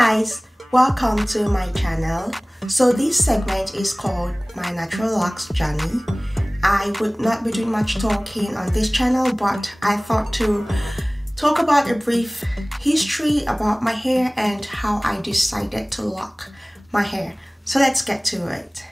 guys, welcome to my channel. So this segment is called My Natural Locks Journey. I would not be doing much talking on this channel, but I thought to talk about a brief history about my hair and how I decided to lock my hair. So let's get to it.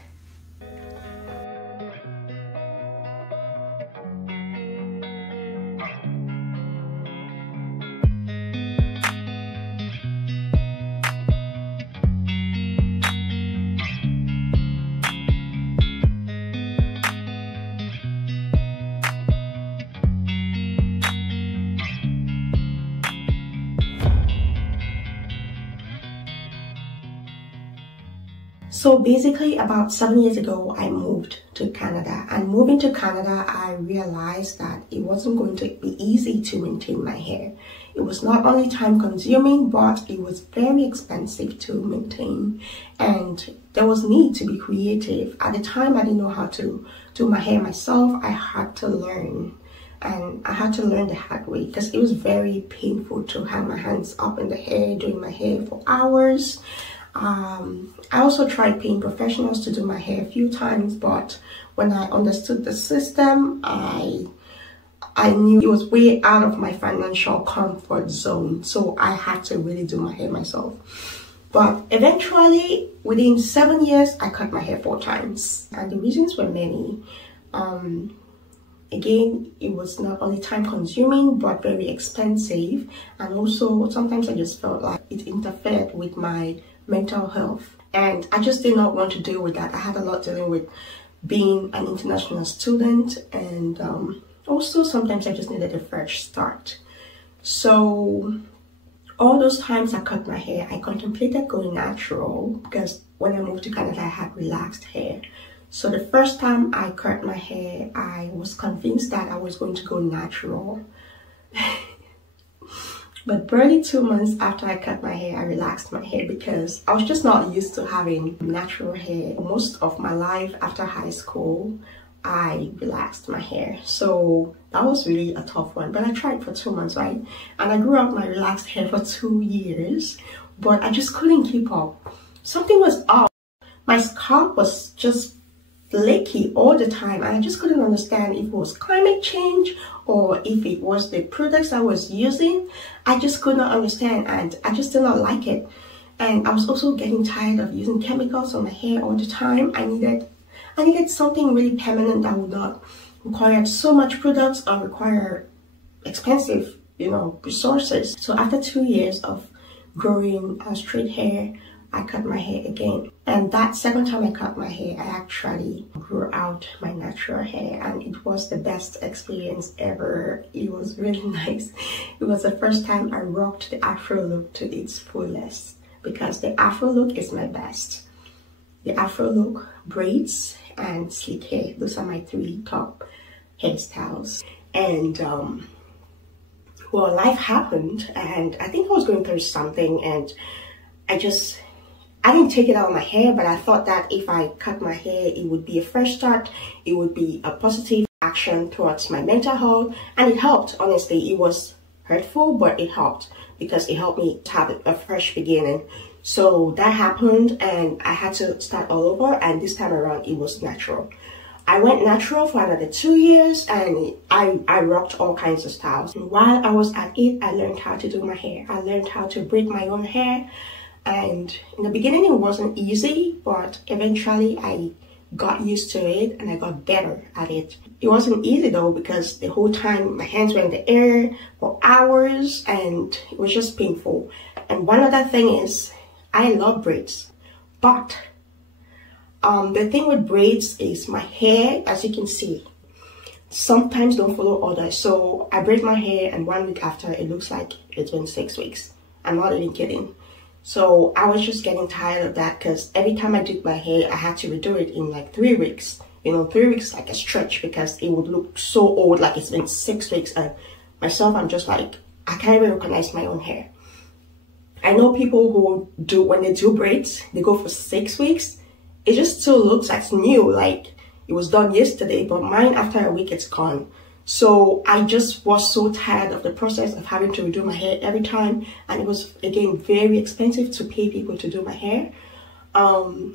So basically about 7 years ago, I moved to Canada, and moving to Canada, I realized that it wasn't going to be easy to maintain my hair. It was not only time consuming, but it was very expensive to maintain, and there was need to be creative. At the time, I didn't know how to do my hair myself. I had to learn, and I had to learn the hard way because it was very painful to have my hands up in the hair, doing my hair for hours. I also tried paying professionals to do my hair a few times, but when I understood the system, I knew it was way out of my financial comfort zone, so I had to really do my hair myself. But eventually, within 7 years, I cut my hair 4 times, and the reasons were many. Again, it was not only time consuming but very expensive, and also sometimes I just felt like it interfered with my mental health, and I just did not want to deal with that. I had a lot dealing with being an international student, and also sometimes I just needed a fresh start. So all those times I cut my hair, I contemplated going natural because when I moved to Canada, I had relaxed hair. So the first time I cut my hair, I was convinced that I was going to go natural. But barely 2 months after I cut my hair, I relaxed my hair because I was just not used to having natural hair. Most of my life after high school, I relaxed my hair. So that was really a tough one. But I tried for 2 months, right? And I grew out my relaxed hair for 2 years, but I just couldn't keep up. Something was off. My scalp was just flaky all the time, and I just couldn't understand if it was climate change or if it was the products I was using. I just could not understand, and I just did not like it. And I was also getting tired of using chemicals on my hair all the time. I needed something really permanent that would not require so much products or require expensive, resources. So after 2 years of growing straight hair, I cut my hair again, and that second time I cut my hair, I actually grew out my natural hair, and it was the best experience ever. It was really nice. It was the first time I rocked the Afro look to its fullest, because the Afro look is my best. The Afro look, braids, and sleek hair. Those are my 3 top hairstyles. And well, life happened, and I think I was going through something, and I didn't take it out of my hair, but I thought that if I cut my hair, it would be a fresh start. It would be a positive action towards my mental health. And it helped, honestly. It was hurtful, but it helped because it helped me to have a fresh beginning. So that happened, and I had to start all over. And this time around, it was natural. I went natural for another 2 years, and I rocked all kinds of styles. And while I was at it, I learned how to do my hair. I learned how to braid my own hair. And in the beginning, it wasn't easy, but eventually I got used to it and I got better at it. It wasn't easy though, because the whole time my hands were in the air for hours, and it was just painful. And one other thing is, I love braids, but the thing with braids is my hair, as you can see, sometimes don't follow orders. So I braid my hair, and 1 week after, it looks like it's been 6 weeks. I'm not even kidding. So I was just getting tired of that, because every time I did my hair, I had to redo it in like 3 weeks. 3 weeks is like a stretch, because it would look so old, like it's been 6 weeks. And myself, I'm just like, I can't even recognize my own hair. I know people who do, when they do braids, they go for 6 weeks. It just still looks like it's new, like it was done yesterday, but mine after a week, it's gone. So I just was so tired of the process of having to redo my hair every time, and it was again very expensive to pay people to do my hair.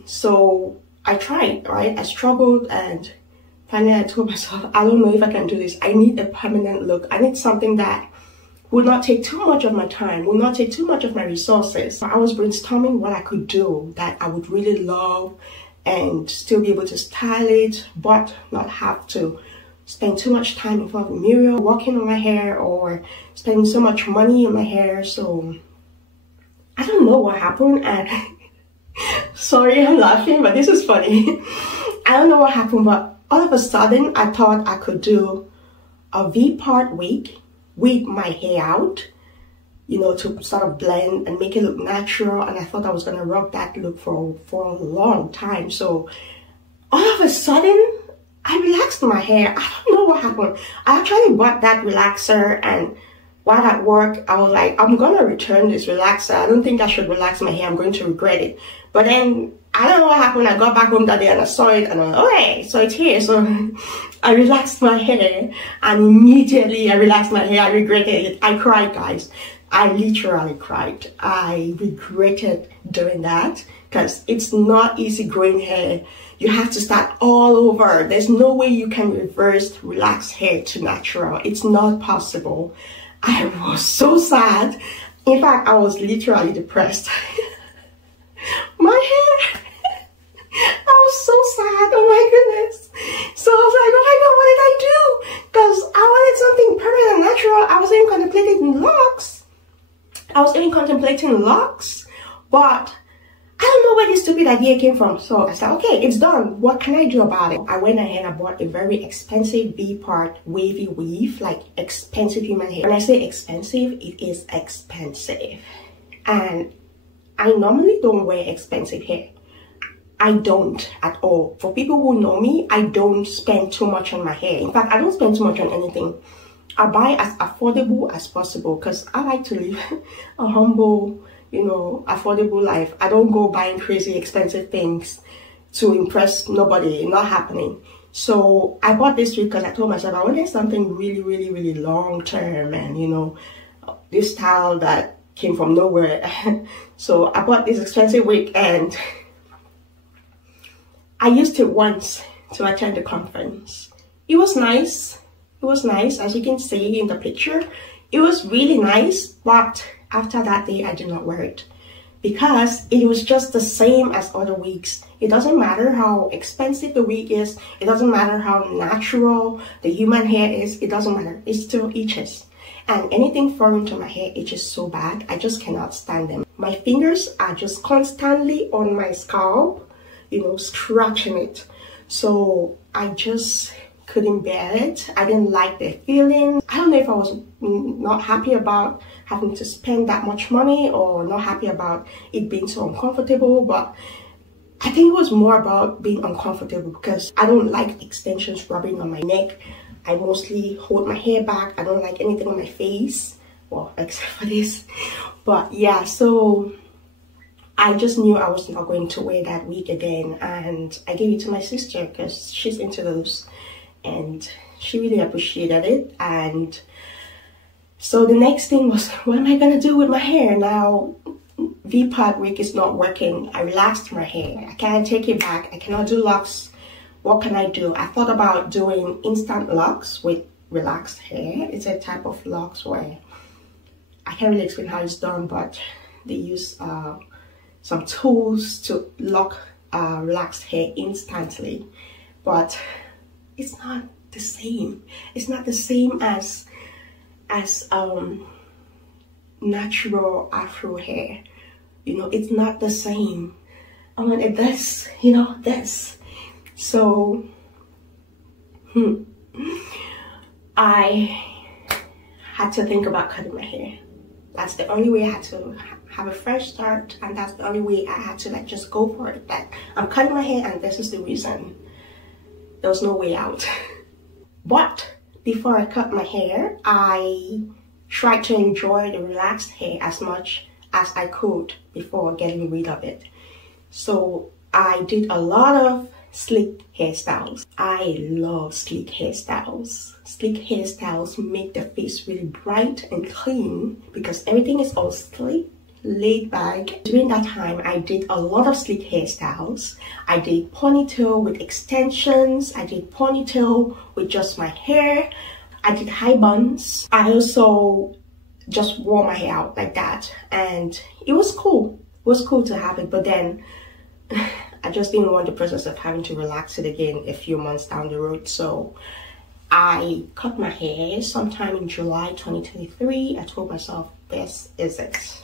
So I tried, right? I struggled, and finally I told myself, I don't know if I can do this. I need a permanent look. I need something that would not take too much of my time, would not take too much of my resources. So I was brainstorming what I could do that I would really love and still be able to style it, but not have to spend too much time in front of the mirror working on my hair or spending so much money on my hair. So I don't know what happened, and sorry I'm laughing, but this is funny. I don't know what happened, but all of a sudden I thought I could do a V-part wig with my hair out, you know, to sort of blend and make it look natural. And I thought I was gonna rock that look for a long time. So all of a sudden I relaxed my hair. I don't know what happened. I actually bought that relaxer, and while at work I was like, I'm gonna return this relaxer. I don't think I should relax my hair. I'm going to regret it. But then I don't know what happened. I got back home that day and I saw it, and I'm like, okay, so it's here. So I relaxed my hair, and immediately I relaxed my hair. I regretted it. I cried, guys. I literally cried. I regretted doing that because it's not easy growing hair. You have to start all over. There's no way you can reverse relaxed hair to natural. It's not possible. I was so sad. In fact, I was literally depressed. My hair. I was so sad. Oh my goodness. So I was like, oh my God, what did I do? Because I wanted something permanent and natural. I was even contemplating locks. But I don't know where this stupid idea came from. So I said, okay, it's done. What can I do about it? I went ahead and I bought a very expensive V-part wavy weave, like expensive human hair. When I say expensive, it is expensive. And I normally don't wear expensive hair. I don't at all. For people who know me, I don't spend too much on my hair. In fact, I don't spend too much on anything. I buy as affordable as possible because I like to live a humble, you know, affordable life. I don't go buying crazy expensive things to impress nobody. Not happening. So I bought this wig because I told myself I wanted something really long term, and you know, this style that came from nowhere. So I bought this expensive wig, and I used it once to attend the conference. It was nice. It was nice, as you can see in the picture. It was really nice, but after that day, I did not wear it because it was just the same as other wigs. It doesn't matter how expensive the wig is. It doesn't matter how natural the human hair is. It doesn't matter. It still itches. And anything foreign to my hair itches so bad. I just cannot stand them. My fingers are just constantly on my scalp, you know, scratching it. So I just couldn't bear it. I didn't like the feeling. I don't know if I was not happy about having to spend that much money or not happy about it being so uncomfortable, but I think it was more about being uncomfortable because I don't like extensions rubbing on my neck. I mostly hold my hair back. I don't like anything on my face, well, except for this. But yeah, so I just knew I was not going to wear that wig again, and I gave it to my sister because she's into those, and she really appreciated it. And so the next thing was, what am I gonna do with my hair now? V-part wig is not working. I relaxed my hair. I can't take it back. I cannot do locks. What can I do? I thought about doing instant locks with relaxed hair. It's a type of locks where I can't really explain how it's done, but they use some tools to lock relaxed hair instantly. But it's not the same. It's not the same as natural Afro hair. You know, it's not the same. I mean, this, you know, this. So I had to think about cutting my hair. That's the only way I had to have a fresh start, and that's the only way I had to like just go for it. Like, I'm cutting my hair, and this is the reason. There was no way out. But before I cut my hair, I tried to enjoy the relaxed hair as much as I could before getting rid of it. So I did a lot of Sleek hairstyles. I love sleek hairstyles. Sleek hairstyles make the face really bright and clean because everything is all sleek, laid back. During that time, I did a lot of sleek hairstyles. I did ponytail with extensions. I did ponytail with just my hair. I did high buns. I also just wore my hair out like that, and it was cool. It was cool to have it, but then I just didn't want the process of having to relax it again a few months down the road. So I cut my hair sometime in July 2023. I told myself, this is it.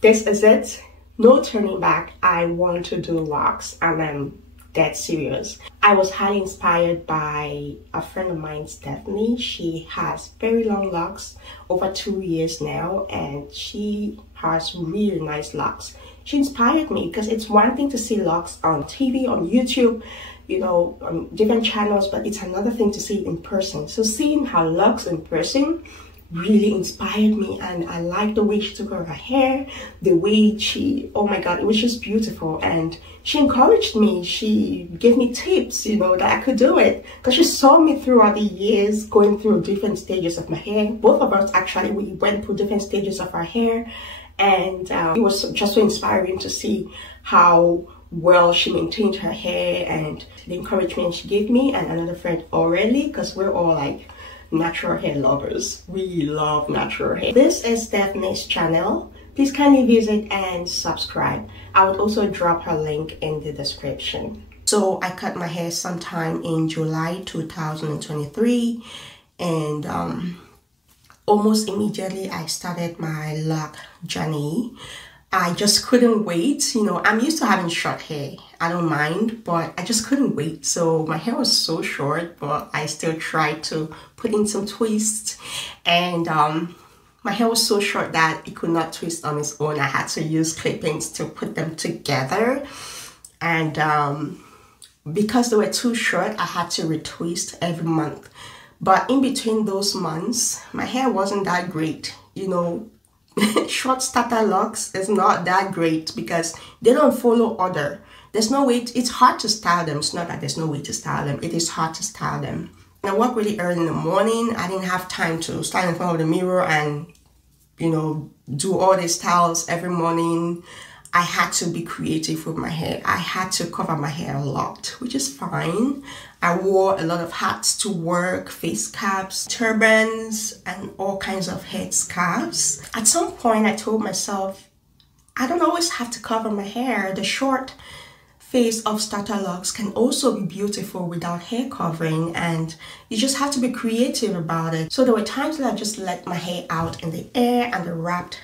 This is it. No turning back. I want to do locks, and I'm dead serious. I was highly inspired by a friend of mine, Stephanie. She has very long locks, over 2 years now, and she has really nice locks. She inspired me because it's one thing to see locks on TV, on YouTube, you know, on different channels, but it's another thing to see it in person. So seeing her locks in person really inspired me, and I liked the way she took care of her hair, the way she, oh my god, it was just beautiful. And she encouraged me, she gave me tips, you know, that I could do it, because she saw me throughout the years going through different stages of my hair. Both of us actually, we went through different stages of our hair, and it was just so inspiring to see how well she maintained her hair and the encouragement she gave me and another friend, Aurelie, because we're all like natural hair lovers. We love natural hair. This is Stephanie's channel. Please kindly visit and subscribe. I would also drop her link in the description. So I cut my hair sometime in July 2023, and almost immediately I started my lock journey. I just couldn't wait. You know, I'm used to having short hair. I don't mind, but I just couldn't wait. So my hair was so short, but I still tried to put in some twists. And my hair was so short that it could not twist on its own. I had to use clip-ins to put them together. And because they were too short, I had to retwist every month. But in between those months, my hair wasn't that great, you know. Short starter locks is not that great because they don't follow order. There's no way, it's hard to style them. It's not that there's no way to style them. It is hard to style them. And I work really early in the morning. I didn't have time to stand in front of the mirror and, you know, do all these styles every morning. I had to be creative with my hair. I had to cover my hair a lot, which is fine. I wore a lot of hats to work, face caps, turbans, and all kinds of head scarves. At some point, I told myself, I don't always have to cover my hair. The short face of starter locks can also be beautiful without hair covering, and you just have to be creative about it. So there were times that I just let my hair out in the air and I wrapped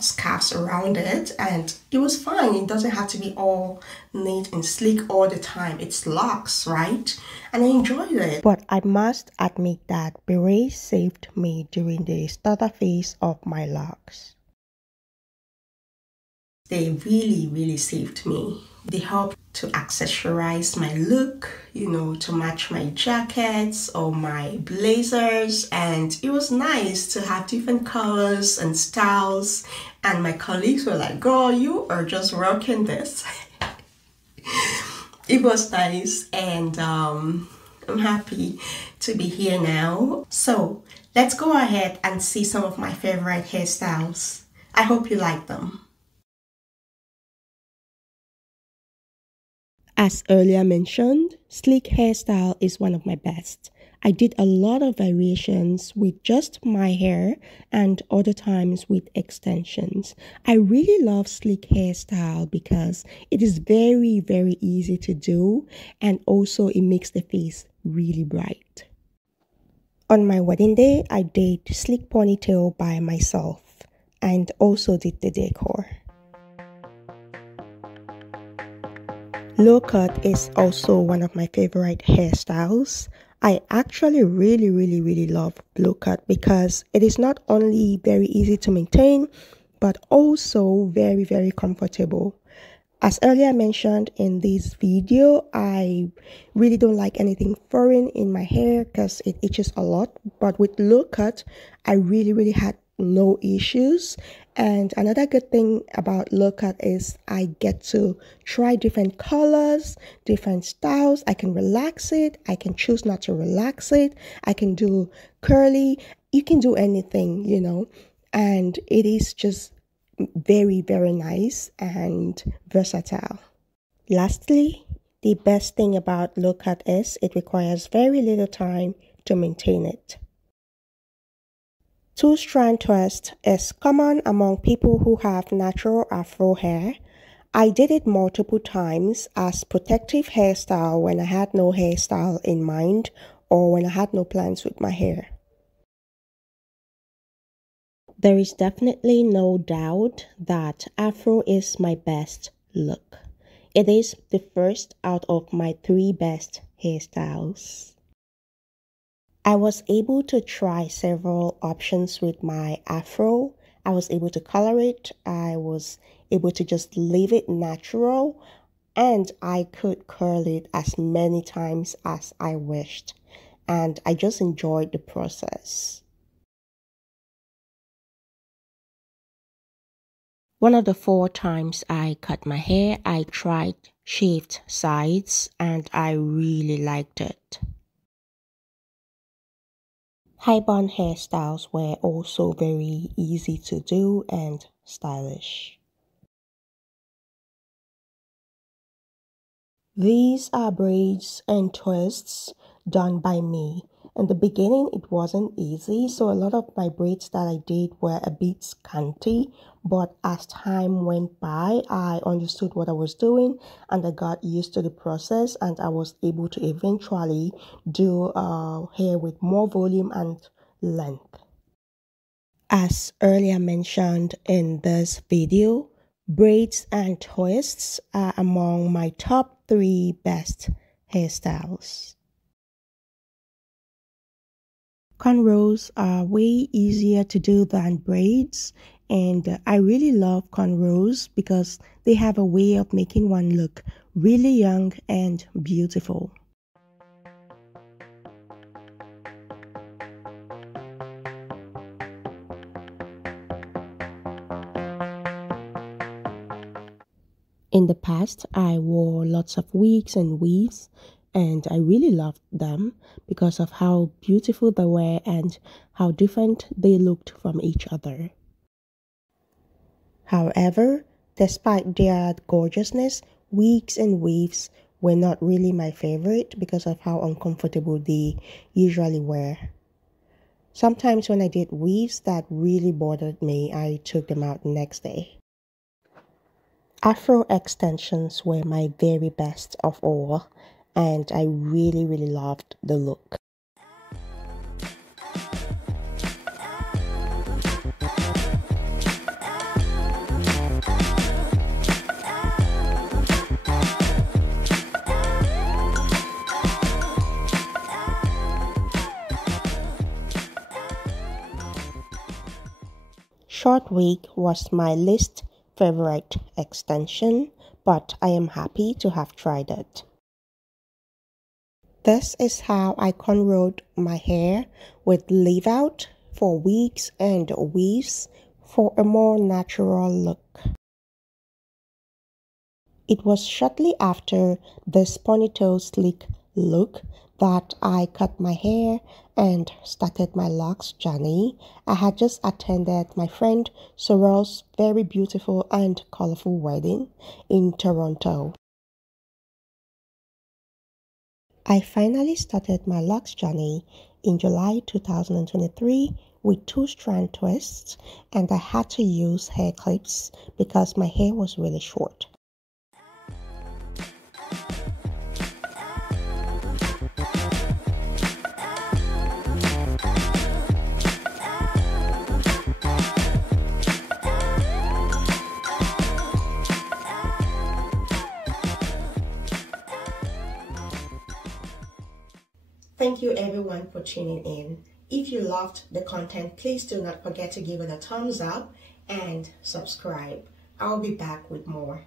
scarves around it, and it was fine. It doesn't have to be all neat and sleek all the time. It's locks, right? And I enjoyed it. But I must admit that berets saved me during the starter phase of my locks. They really saved me. They helped to accessorize my look, you know, to match my jackets or my blazers, and it was nice to have different colors and styles. And my colleagues were like, girl, you are just rocking this. It was nice, and I'm happy to be here now. So let's go ahead and see some of my favorite hairstyles. I hope you like them. As earlier mentioned, sleek hairstyle is one of my best. I did a lot of variations with just my hair and other times with extensions. I really love sleek hairstyle because it is very easy to do, and also it makes the face really bright. On my wedding day, I did sleek ponytail by myself and also did the decor. Low cut is also one of my favorite hairstyles. I actually really love low cut because it is not only very easy to maintain, but also very comfortable. As earlier mentioned in this video, I really don't like anything foreign in my hair because it itches a lot. But with low cut, I really had no issues, And another good thing about low cut is I get to try different colors, different styles. I can relax it. I can choose not to relax it. I can do curly. You can do anything, you know. And it is just very, very nice and versatile. Lastly, the best thing about low cut is it requires very little time to maintain it. Two-strand twist is common among people who have natural afro hair. I did it multiple times as protective hairstyle when I had no hairstyle in mind or when I had no plans with my hair. There is definitely no doubt that afro is my best look. It is the first out of my 3 best hairstyles. I was able to try several options with my afro. I was able to color it. I was able to just leave it natural. And I could curl it as many times as I wished. And I just enjoyed the process. One of the 4 times I cut my hair, I tried shaved sides and I really liked it. High bun hairstyles were also very easy to do and stylish. These are braids and twists done by me. In the beginning, it wasn't easy, so a lot of my braids that I did were a bit scanty, but as time went by, I understood what I was doing and I got used to the process and I was able to eventually do hair with more volume and length. As earlier mentioned in this video, braids and twists are among my top 3 best hairstyles. Cornrows are way easier to do than braids, and I really love cornrows because they have a way of making one look really young and beautiful. In the past, I wore lots of wigs and weaves, and I really loved them because of how beautiful they were and how different they looked from each other. However, despite their gorgeousness, wigs and weaves were not really my favorite because of how uncomfortable they usually were. Sometimes when I did weaves that really bothered me, I took them out the next day. Afro extensions were my very best of all, and I really loved the look. Short wig was my least favorite extension, but I am happy to have tried it. This is how I cornrowed my hair with leave out for wigs and weaves for a more natural look. It was shortly after this ponytail slick look that I cut my hair and started my locks journey. I had just attended my friend Sorrel's very beautiful and colorful wedding in Toronto. I finally started my locks journey in July 2023 with 2-strand twists, and I had to use hair clips because my hair was really short. Thank you everyone for tuning in. If you loved the content, please do not forget to give it a thumbs up and subscribe. I'll be back with more.